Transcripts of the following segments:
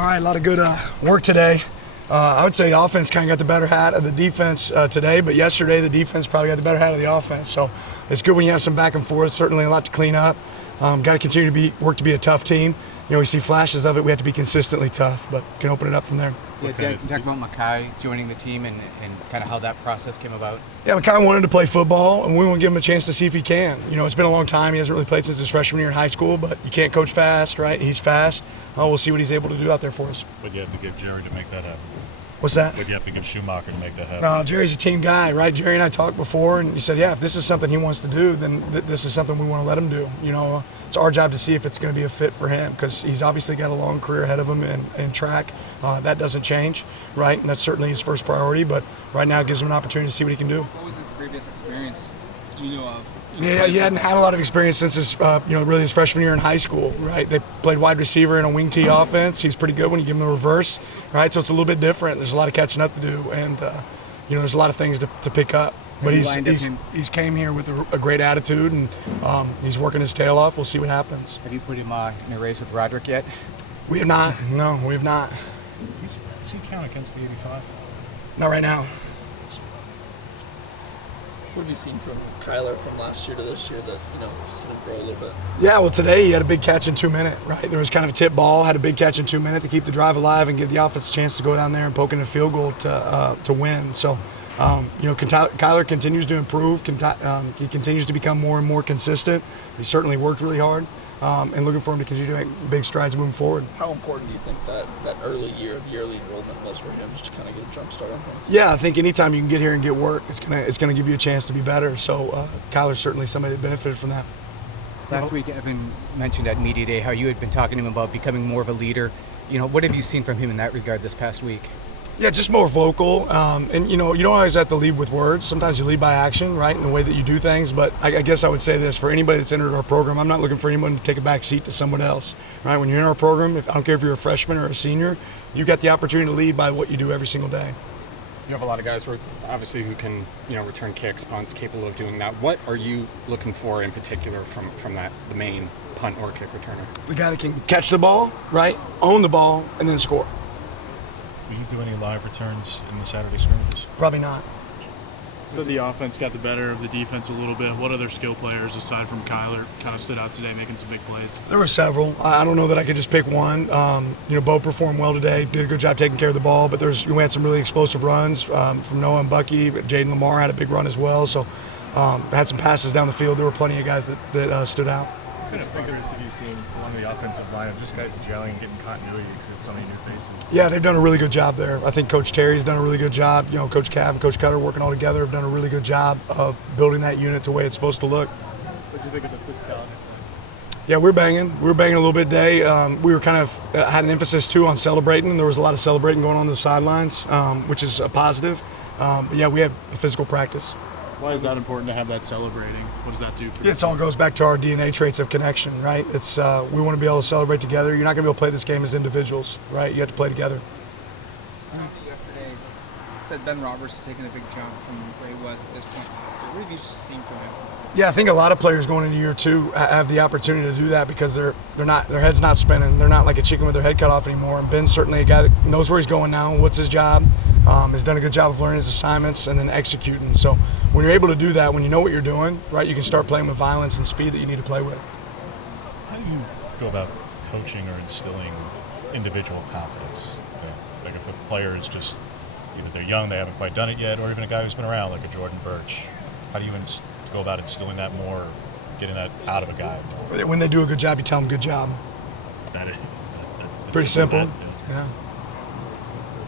All right, a lot of good work today. I would say the offense kind of got the better half of the defense today, but yesterday the defense probably got the better half of the offense. So it's good when you have some back and forth. Certainly a lot to clean up. Got to continue to work to be a tough team. You know, we see flashes of it. We have to be consistently tough, but can open it up from there. Yeah, Dan, can you talk about Makai joining the team and kind of how that process came about? Yeah, Makai wanted to play football, and we want to give him a chance to see if he can. You know, it's been a long time. He hasn't really played since his freshman year in high school, but you can't coach fast, right? He's fast. We'll see what he's able to do out there for us. What do you have to give Jerry to make that happen? What's that? What do you have to give Schumacher to make that happen? No, Jerry's a team guy, right? Jerry and I talked before, and he said, yeah, if this is something he wants to do, then this is something we want to let him do. You know, it's our job to see if it's going to be a fit for him, because he's obviously got a long career ahead of him in track. That doesn't change, right? And that's certainly his first priority, but right now it gives him an opportunity to see what he can do. What was his previous experience you know of? Yeah, he hadn't had a lot of experience since his, really his freshman year in high school, right? They played wide receiver in a wing tee offense. He's pretty good when you give him a reverse, right? So it's a little bit different. There's a lot of catching up to do, and there's a lot of things to pick up. But he's came here with a great attitude, and he's working his tail off. We'll see what happens. Have you put him in a race with Roderick yet? We have not. No, we have not. Does he count against the 85? Not right now. What have you seen from Kyler from last year to this year that, just going to grow a little bit? Yeah, well, today he had a big catch in 2 minutes, right? There was kind of a tip ball, had a big catch in 2 minutes to keep the drive alive and give the offense a chance to go down there and poke in a field goal to win. So, Kyler continues to improve. He continues to become more and more consistent. He certainly worked really hard, and looking for him to continue to make big strides moving forward. How important do you think that early year, the early enrollment was for him, just to kind of get a jump start on things? Yeah, I think anytime you can get here and get work, it's gonna give you a chance to be better. So Kyler's certainly somebody that benefited from that. Last week, Evan mentioned at Media Day how you had been talking to him about becoming more of a leader. What have you seen from him in that regard this past week? Yeah, just more vocal, and you don't always have to lead with words. Sometimes you lead by action, right, in the way that you do things. But I guess I would say this, for anybody that's entered our program, I'm not looking for anyone to take a back seat to someone else, right? When you're in our program, I don't care if you're a freshman or a senior, you've got the opportunity to lead by what you do every single day. You have a lot of guys who can return kicks, punts, capable of doing that. What are you looking for in particular from the main punt or kick returner? The guy that can catch the ball, right, own the ball, and then score. Will you do any live returns in the Saturday scrimmages? Probably not. So the offense got the better of the defense a little bit. What other skill players, aside from Kyler, kind of stood out today making some big plays? There were several. I don't know that I could just pick one. Bo performed well today, did a good job taking care of the ball, but we had some really explosive runs from Noah and Bucky. Jaden Lamar had a big run as well, so had some passes down the field. There were plenty of guys that stood out. What kind of progress have you seen along the offensive line of just guys gelling and getting continuity because it's so many new faces? Yeah, they've done a really good job there. I think Coach Terry's done a really good job. Coach Cav and Coach Cutter working all together have done a really good job of building that unit the way it's supposed to look. What do you think of the physicality? Yeah, we're banging. We were banging a little bit today. We were kind of had an emphasis too on celebrating. There was a lot of celebrating going on the sidelines, which is a positive. But yeah, we had a physical practice. Why is that important to have that celebrating? What does that do for you? It all goes back to our DNA traits of connection, right? It's we want to be able to celebrate together. You're not going to be able to play this game as individuals, right? You have to play together. Yesterday, it said Ben Roberts has taken a big jump from where he was at this point last year. What have you seen from him? Yeah, I think a lot of players going into year two have the opportunity to do that because their head's not spinning. They're not like a chicken with their head cut off anymore. And Ben's certainly a guy that knows where he's going now, what's his job, has done a good job of learning his assignments and then executing. So when you're able to do that, when you know what you're doing, right, you can start playing with violence and speed that you need to play with. How do you go about coaching or instilling individual confidence? Like if a player is just, either they're young, they haven't quite done it yet, or even a guy who's been around, like a Jordan Birch. How do you go about instilling that more, getting that out of a guy? When they do a good job, you tell them good job. Pretty simple. Yeah.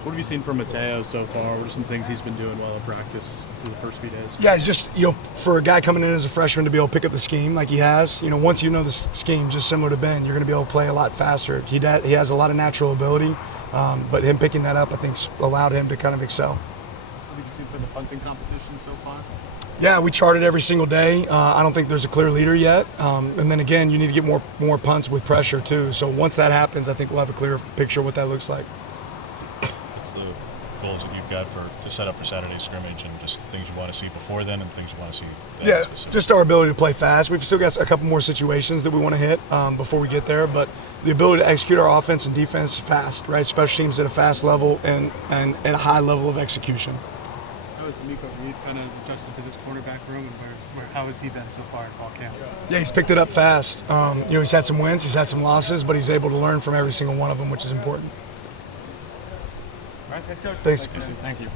What have you seen from Mateo so far? What are some things he's been doing while in practice through the first few days? Yeah, it's just, for a guy coming in as a freshman to be able to pick up the scheme like he has, once you know the scheme, just similar to Ben, you're going to be able to play a lot faster. He has a lot of natural ability, but him picking that up, I think, allowed him to kind of excel. What have you seen from the punting competition so far? Yeah, we chart it every single day. I don't think there's a clear leader yet. And then again, you need to get more punts with pressure too. So once that happens, I think we'll have a clear picture of what that looks like. What's the goals that you've got to set up for Saturday scrimmage, and just things you want to see before then and things you want to see then? Yeah, just our ability to play fast. We've still got a couple more situations that we want to hit before we get there. But the ability to execute our offense and defense fast, right? Special teams at a fast level and at a high level of execution. How has Nico Reed kind of adjusted to this cornerback room, and how has he been so far in fall camp? Yeah, he's picked it up fast. He's had some wins, he's had some losses, but he's able to learn from every single one of them, which is important. All right, thanks, Coach. Thanks. Thank you.